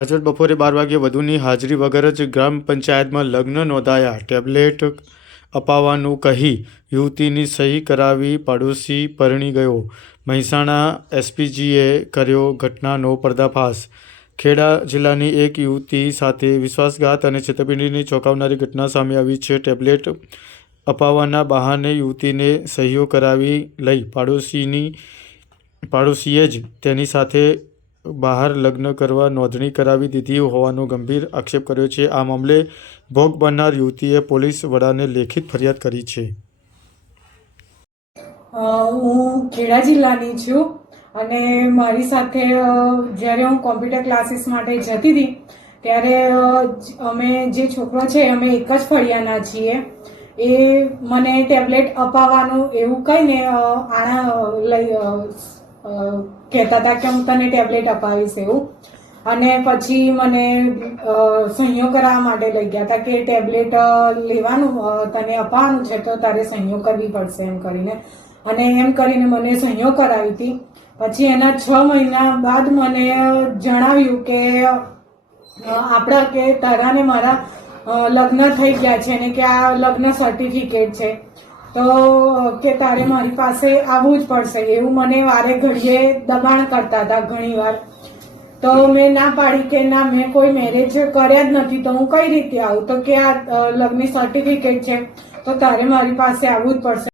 આજરોજ બપોરે 12 વાગ્યે વધુની હાજરી વગર જ ગ્રામ પંચાયતમાં લગ્ન નોંધાયા. ટેબ્લેટ અપાવવાનું કહી યુવતીની સહી કરાવી પાડોશી પરણી ગયો. મહેસાણા એસપીજીએ કર્યો ઘટનાનો પર્દાફાશ. ખેડા જિલ્લાની એક યુવતી સાથે વિશ્વાસઘાત અને છેતરપિંડીની ચોંકાવનારી ઘટના સામે આવી છે. ટેબ્લેટ અપાવવાના બહાને યુવતીને સહીઓ કરાવી લઈ પાડોશીએ જ તેની સાથે બહાર લગ્ન કરવા નોંધણી કરાવી દીધી હોવાનો ગંભીર આક્ષેપ કર્યો છે. આ મામલે ભોગ બનનાર યુવતીએ પોલીસ વડાને લેખિત ફરિયાદ કરી છે. હું ખેડા જિલ્લાની છું અને મારી સાથે જ્યારે હું કોમ્પ્યુટર ક્લાસીસ માટે જતી હતી ત્યારે અમે જે છોકરો છે અમે એક જ ફળિયાના છીએ. એ મને ટેબ્લેટ અપાવવાનું એવું કહીને કહેતા હતા કે હું તને ટેબ્લેટ અપાવીશ એવું. અને પછી મને સહીઓ કરાવવા માટે લઈ ગયા હતા કે ટેબ્લેટ લેવાનું તને અપાવવાનું છે તો તારે સહીઓ કરવી પડશે એમ કરીને. અને એમ કરીને મને સહીઓ કરાવી હતી. પછી એના 6 મહિના બાદ મને જણાવ્યું કે આપણા કે તારા ને મારા લગ્ન થઈ ગયા છે ને કે આ લગ્ન સર્ટિફિકેટ છે તો કે તારે મારી પાસે આવવું જ પડશે એવું મને વારે ઘડીએ દબાણ કરતા હતા ઘણી વાર. તો મેં ના પાડી કે ના મેં કોઈ મેરેજ કર્યા જ નથી તો હું કઈ રીતે આવું. તો કે આ લગ્ન સર્ટિફિકેટ છે તો તારે મારી પાસે આવવું જ પડશે.